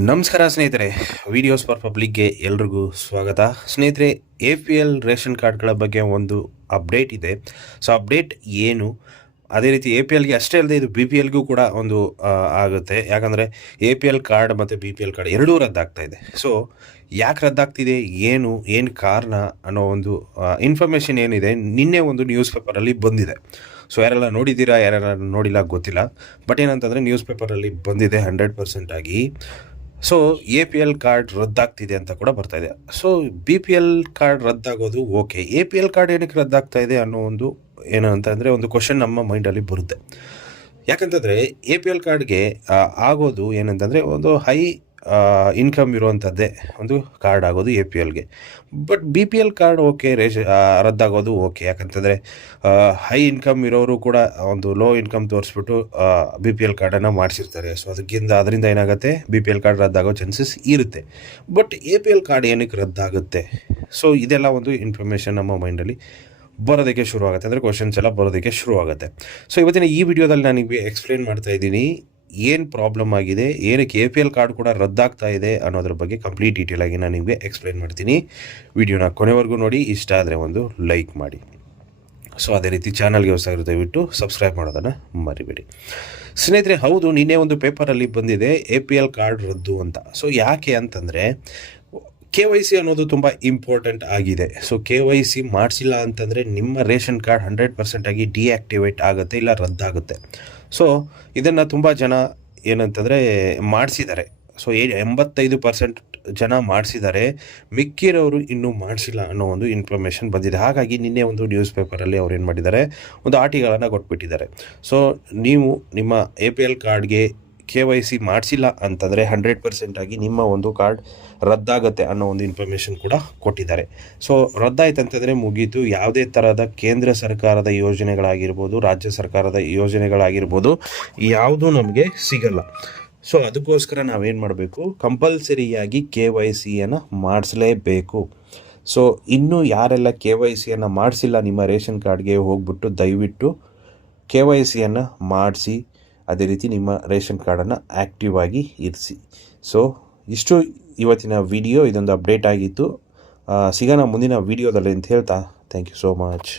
ನಮಸ್ಕಾರ ಸ್ನೇಹಿತರೆ videos for ಪಬ್ಲಿಕ್ಗೆ ಎಲ್ರಿಗೂ ಸ್ವಾಗತ. ಸ್ನೇಹಿತರೆ ಎ ಪಿ ಎಲ್ ರೇಷನ್ ಕಾರ್ಡ್ಗಳ ಬಗ್ಗೆ ಒಂದು ಅಪ್ಡೇಟ್ ಇದೆ. ಸೊ ಅಪ್ಡೇಟ್ ಏನು? ಅದೇ ರೀತಿ ಎ ಪಿ ಎಲ್ಗೆ ಅಷ್ಟೇ ಅಲ್ಲದೆ ಇದು ಬಿ ಪಿ ಎಲ್ಗೂ ಕೂಡ ಒಂದು ಆಗುತ್ತೆ. ಯಾಕಂದರೆ ಎ ಪಿ ಎಲ್ ಕಾರ್ಡ್ ಮತ್ತು ಬಿ ಪಿ ಎಲ್ ಕಾರ್ಡ್ ಎರಡೂ ರದ್ದಾಗ್ತಾ ಇದೆ. ಸೊ ಯಾಕೆ ರದ್ದಾಗ್ತಿದೆ? ಏನು? ಏನು ಕಾರಣ? ಅನ್ನೋ ಒಂದು ಇನ್ಫಾರ್ಮೇಷನ್ ಏನಿದೆ? ನಿನ್ನೆ ಒಂದು ನ್ಯೂಸ್ ಪೇಪರಲ್ಲಿ ಬಂದಿದೆ. ಸೊ ಯಾರೆಲ್ಲ ನೋಡಿದ್ದೀರಾ, ಯಾರೆಲ್ಲ ನೋಡಿಲ್ಲ ಗೊತ್ತಿಲ್ಲ. ಬಟ್ ಏನಂತಂದರೆ ನ್ಯೂಸ್ ಪೇಪರಲ್ಲಿ ಬಂದಿದೆ ಹಂಡ್ರೆಡ್ ಪರ್ಸೆಂಟ್ ಆಗಿ. So A P L card ರದ್ದಾಗ್ತಿದೆ ಅಂತ ಕೂಡ ಬರ್ತಾ ಇದೆ. So B P L card ರದ್ದಾಗೋದು okay A P L card ಏನಕ್ಕೆ ರದ್ದಾಗ್ತಾ ಇದೆ ಅನ್ನೋ ಒಂದು ಏನು ಅಂತಂದರೆ ಒಂದು ಕ್ವಶನ್ ನಮ್ಮ ಮೈಂಡಲ್ಲಿ ಬರುತ್ತೆ. ಯಾಕಂತಂದರೆ ಎ ಪಿ ಎಲ್ ಕಾರ್ಡ್ಗೆ ಆಗೋದು ಏನಂತಂದರೆ ಒಂದು ಹೈ ಇನ್ಕಮ್ ಇರುವಂಥದ್ದೇ ಒಂದು ಕಾರ್ಡ್ ಆಗೋದು A P ಎಲ್ಗೆ but B P L card okay ರೇಷ ರದ್ದಾಗೋದು ಓಕೆ ಯಾಕಂತಂದರೆ ಹೈ ಇನ್ಕಮ್ ಇರೋರು ಕೂಡ ಒಂದು ಲೋ ಇನ್ಕಮ್ ತೋರಿಸ್ಬಿಟ್ಟು ಬಿ ಪಿ ಎಲ್ ಕಾರ್ಡನ್ನು ಮಾಡಿಸಿರ್ತಾರೆ. ಸೊ ಅದಕ್ಕಿಂತ ಅದರಿಂದ ಏನಾಗುತ್ತೆ? ಬಿ ಪಿ ಎಲ್ ಕಾರ್ಡ್ ರದ್ದಾಗೋ ಚಾನ್ಸಸ್ ಇರುತ್ತೆ. But A P L card ಏನಕ್ಕೆ ರದ್ದಾಗುತ್ತೆ? ಸೊ ಇದೆಲ್ಲ ಒಂದು ಇನ್ಫಾರ್ಮೇಷನ್ ನಮ್ಮ ಮೈಂಡಲ್ಲಿ ಬರೋದಕ್ಕೆ ಶುರು ಆಗುತ್ತೆ ಅಂದರೆ ಕ್ವಶನ್ಸ್ ಎಲ್ಲ ಬರೋದಕ್ಕೆ ಶುರು ಆಗುತ್ತೆ ಸೊ ಇವತ್ತಿನ ಈ ವಿಡಿಯೋದಲ್ಲಿ ನಾನು ಎಕ್ಸ್ಪ್ಲೇನ್ ಮಾಡ್ತಾ ಇದ್ದೀನಿ. ಏನು ಪ್ರಾಬ್ಲಮ್ ಆಗಿದೆ, ಏನಕ್ಕೆ ಎ ಪಿ ಎಲ್ ಕಾರ್ಡ್ ಕೂಡ ರದ್ದಾಗ್ತಾ ಇದೆ ಅನ್ನೋದ್ರ ಬಗ್ಗೆ ಕಂಪ್ಲೀಟ್ ಡೀಟೇಲ್ ಆಗಿ ನಾನು ನಿಮಗೆ ಎಕ್ಸ್ಪ್ಲೈನ್ ಮಾಡ್ತೀನಿ. ವಿಡಿಯೋನ ಕೊನೆವರೆಗೂ ನೋಡಿ, ಇಷ್ಟ ಆದರೆ ಒಂದು ಲೈಕ್ ಮಾಡಿ. ಸೊ ಅದೇ ರೀತಿ ಚಾನಲ್ಗೆ ಹೊಸ ದಯವಿಟ್ಟು ಸಬ್ಸ್ಕ್ರೈಬ್ ಮಾಡೋದನ್ನು ಮರಿಬೇಡಿ. ಸ್ನೇಹಿತರೆ, ಹೌದು, ನಿನ್ನೆ ಒಂದು ಪೇಪರಲ್ಲಿ ಬಂದಿದೆ ಎ ಪಿ ಎಲ್ ಕಾರ್ಡ್ ರದ್ದು ಅಂತ. ಸೊ ಯಾಕೆ ಅಂತಂದರೆ ಕೆ ವೈ ಸಿ ಅನ್ನೋದು ತುಂಬ ಇಂಪಾರ್ಟೆಂಟ್ ಆಗಿದೆ. ಸೊ ಕೆ ವೈ ಸಿ ಮಾಡಿಸಿಲ್ಲ ಅಂತಂದರೆ ನಿಮ್ಮ ರೇಷನ್ ಕಾರ್ಡ್ ಹಂಡ್ರೆಡ್ ಪರ್ಸೆಂಟಾಗಿ ಡಿಆಕ್ಟಿವೇಟ್ ಆಗುತ್ತೆ ಇಲ್ಲ ರದ್ದಾಗುತ್ತೆ. ಸೊ ಇದನ್ನು ತುಂಬ ಜನ ಏನಂತಂದರೆ ಮಾಡಿಸಿದ್ದಾರೆ. ಸೊ ಏ ಎಂಬತ್ತೈದು ಪರ್ಸೆಂಟ್ ಜನ ಮಾಡಿಸಿದ್ದಾರೆ. ಮಿಕ್ಕಿರೋರು ಇನ್ನೂ ಮಾಡಿಸಿಲ್ಲ ಅನ್ನೋ ಒಂದು ಇನ್ಫಾರ್ಮೇಷನ್ ಬಂದಿದೆ. ಹಾಗಾಗಿ ನಿನ್ನೆ ಒಂದು ನ್ಯೂಸ್ ಪೇಪರಲ್ಲಿ ಅವ್ರು ಏನು ಮಾಡಿದ್ದಾರೆ? ಒಂದು ಆಟಿಗಳನ್ನು ಕೊಟ್ಬಿಟ್ಟಿದ್ದಾರೆ. ಸೊ ನೀವು ನಿಮ್ಮ ಎ ಪಿ ಎಲ್ ಕಾರ್ಡ್ಗೆ ಕೆ ವೈ ಸಿ ಮಾಡಿಸಿಲ್ಲ ಅಂತಂದರೆ ಹಂಡ್ರೆಡ್ ಪರ್ಸೆಂಟಾಗಿ ನಿಮ್ಮ ಒಂದು ಕಾರ್ಡ್ ರದ್ದಾಗುತ್ತೆ ಅನ್ನೋ ಒಂದು ಇನ್ಫಾರ್ಮೇಷನ್ ಕೂಡ ಕೊಟ್ಟಿದ್ದಾರೆ. ಸೊ ರದ್ದಾಯ್ತು ಅಂತಂದರೆ ಮುಗೀತು. ಯಾವುದೇ ಥರದ ಕೇಂದ್ರ ಸರ್ಕಾರದ ಯೋಜನೆಗಳಾಗಿರ್ಬೋದು, ರಾಜ್ಯ ಸರ್ಕಾರದ ಯೋಜನೆಗಳಾಗಿರ್ಬೋದು, ಯಾವುದೂ ನಮಗೆ ಸಿಗಲ್ಲ. ಸೊ ಅದಕ್ಕೋಸ್ಕರ ನಾವೇನು ಮಾಡಬೇಕು? ಕಂಪಲ್ಸರಿಯಾಗಿ ಕೆ ವೈ ಸಿಯನ್ನು ಮಾಡಿಸಲೇಬೇಕು. ಸೊ ಇನ್ನೂ ಯಾರೆಲ್ಲ ಕೆ ವೈ ಸಿಯನ್ನು ಮಾಡಿಸಿಲ್ಲ ನಿಮ್ಮ ರೇಷನ್ ಕಾರ್ಡ್ಗೆ ಹೋಗ್ಬಿಟ್ಟು ದಯವಿಟ್ಟು ಕೆ ವೈ ಸಿಯನ್ನು ಮಾಡಿಸಿ. ಅದೇ ರೀತಿ ನಿಮ್ಮ ರೇಷನ್ ಕಾರ್ಡನ್ನು ಆ್ಯಕ್ಟಿವ್ ಆಗಿ ಇರಿಸಿ. ಸೊ ಇಷ್ಟು ಇವತ್ತಿನ ವಿಡಿಯೋ, ಇದೊಂದು ಅಪ್ಡೇಟ್ ಆಗಿತ್ತು. ಸಿಗೋಣ ಮುಂದಿನ ವಿಡಿಯೋದಲ್ಲಿ ಅಂತ ಹೇಳ್ತಾ ಥ್ಯಾಂಕ್ ಯು ಸೋ ಮಚ್